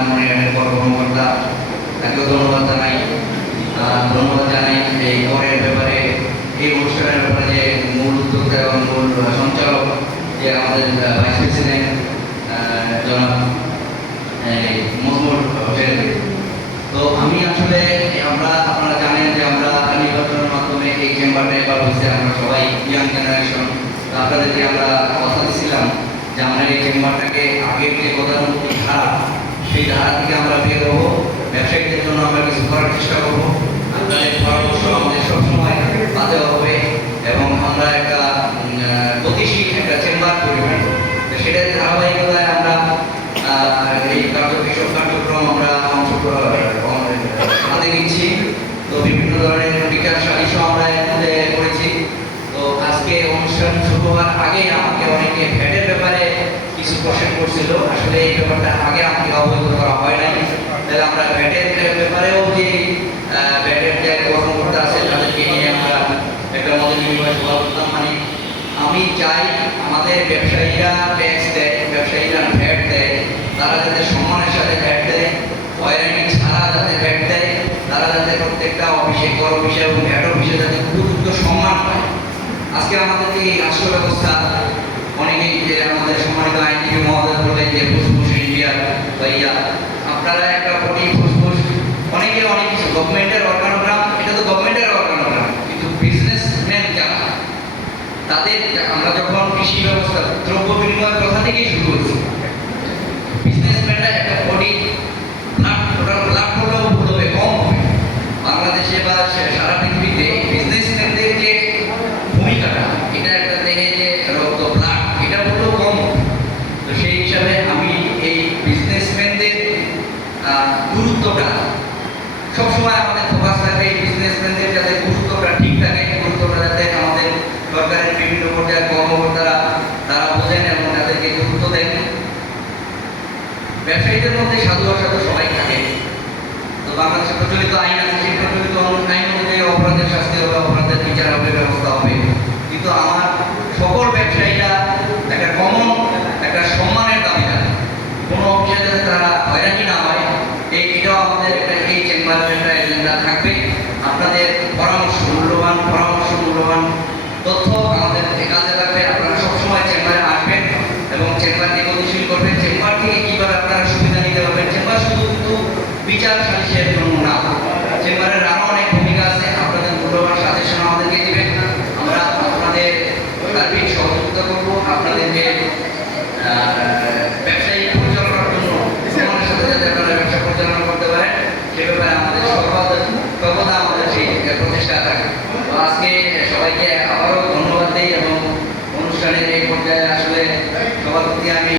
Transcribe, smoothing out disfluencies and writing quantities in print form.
কর্মকর্তা তাকেও ধন্যবাদ জানাই। ধন্যবাদ জানাই এই করের ব্যাপারে, এই অনুষ্ঠানের ব্যাপারে যে মূল উদ্যোক্তা এবং মূল সঞ্চালক যে আমাদের ভাইস প্রেসিডেন্ট জনাব মজমুর হোসেন। তো আমি আসলে আপনারা জানেন যে আমরা নির্বাচনের মাধ্যমে এই চেম্বারটা এবার হয়েছে, আমরা সবাই ইয়াং জেনারেশন। আপনাদেরকে আমরা কথা দিয়েছিলাম যে আমরা এই চেম্বারটাকে আগের যে গতানুগতিক ধারা, সেই ধারা থেকে আমরা বের হবো, ব্যবসায়ীদের জন্য আমরা কিছু করার চেষ্টা করবো। আপনাদের পরামর্শ আমাদের সবসময় পাতে হবে এবং আমরা একটা গতিশীল একটা চেম্বার করি। সেটার ধারাবাহিকতায় আমরা এই কার্যক্রম আমরা হাতে নিচ্ছি। তো বিভিন্ন ধরনের বিকাশ সালিশও আমরা এর মধ্যে করেছি। তো আজকে অনুষ্ঠান শুরু হওয়ার আগে আমাকে অনেকে ভ্যাটের ব্যাপারে কিছু কোশ্চেন করছিল, আসলে এই ব্যাপারটা আগে আমাকে অবহিত করা হয় নাই। তাহলে আমরা ভ্যাটের ব্যাপারেও যে ভ্যাটের যে কর্মকর্তা আছে তাদেরকে নিয়ে আমরা একটা মত বিনিময় সভা করতাম। মানে আমি চাই আমাদের ব্যবসায়ীরা ট্যাক্স দেয়, ব্যবসায়ীরা ভ্যাট দেয়, তারা যাতে সম্মানের সাথে ভ্যাট দেয়, হয়রানি ছাড়া যাতে ভ্যাট দেয়, তারা যাতে প্রত্যেকটা অফিসে, কর অফিসে এবং ভ্যাট অফিসে যাতে উপযুক্ত সম্মান পায়। আজকে আমাদের যে রাষ্ট্র ব্যবস্থা, অনেকেই যে আমাদের সম্মানিত আইনজীবী মহোদয় বলে যে ফুসফুস ইন্ডিয়া ভাইয়া, আপনারা একটা কোটি ফুসফুস, অনেকে অনেক কিছু গভর্নমেন্টের অর্গানোগ্রাম, এটা তো গভর্নমেন্টের অর্গানোগ্রাম, কিন্তু বিজনেসম্যান যারা, তাদের আমরা যখন কৃষি ব্যবস্থা দ্রব্য বিনিময়ের কথা থেকেই শুরু করছি, বিজনেসম্যানরা একটা কোটি লাভ করলেও ভুল হবে, কম হবে। বাংলাদেশে বা সারা পৃথিবীতে বিজনেসম্যানদের যে ভূমিকাটা, এটা একটা দেখে যে রক্ত ব্লাড, এটা বললেও কম। তো সেই হিসাবে আমি এই বিজনেসম্যানদের গুরুত্বটা সবসময় আমাদের ফোকাস থাকে, এই বিজনেসম্যানদের যাতে গুরুত্বটা ঠিক থাকে, গুরুত্বটা যাতে আমাদের সরকারের বিভিন্ন পর্যায়ের কর্মকর্তারা তারা বোঝেন এবং তাদেরকে গুরুত্ব দেন। ব্যবসায়ীদের মধ্যে সাধু অসাধু সবাই থাকে। তো বাংলাদেশে প্রচলিত আইন আছে, সেই প্রচলিত আইন অনুযায়ী অপরাধের শাস্তি হবে, অপরাধের বিচার হবে, ব্যবস্থা হবে। কিন্তু আমার সকল ব্যবসায়ীরা একটা কমন একটা সম্মানের দাবিদার, কোনো অফিসে যাতে তারা হয়রানি না হয়, এটাও আমাদের একটা এই চেম্বারের একটা এজেন্ডা থাকবে। আপনাদের মূল্যবান তথ্য আমাদের কাজে লাগবে। আপনারা সবসময় চেম্বারে আসবেন এবং চেম্বারকে গতিশীল করবেন। চেম্বার থেকে কীভাবে আপনারা সুবিধা নিতে পারবেন, চেম্বার শুধু কিন্তু বিচার সালিশের জন্য না, চেম্বারের আরও অনেক ভূমিকা আছে। আপনাদের মূল্যবান সাজেশন আমাদেরকে দিবেন, আমরা আপনাদের সার্বিক সহযোগিতা করবো। আপনাদেরকে ব্যবসায়ী পরিচালনার জন্য সমানের সাথে যাতে আপনারা ব্যবসা পরিচালনা করতে পারেন, সে ব্যাপারে আমাদের সর্বদা আমাদের সেই প্রচেষ্টা থাকে। তো আজকে সবাইকে আবারও ধন্যবাদ দিই এবং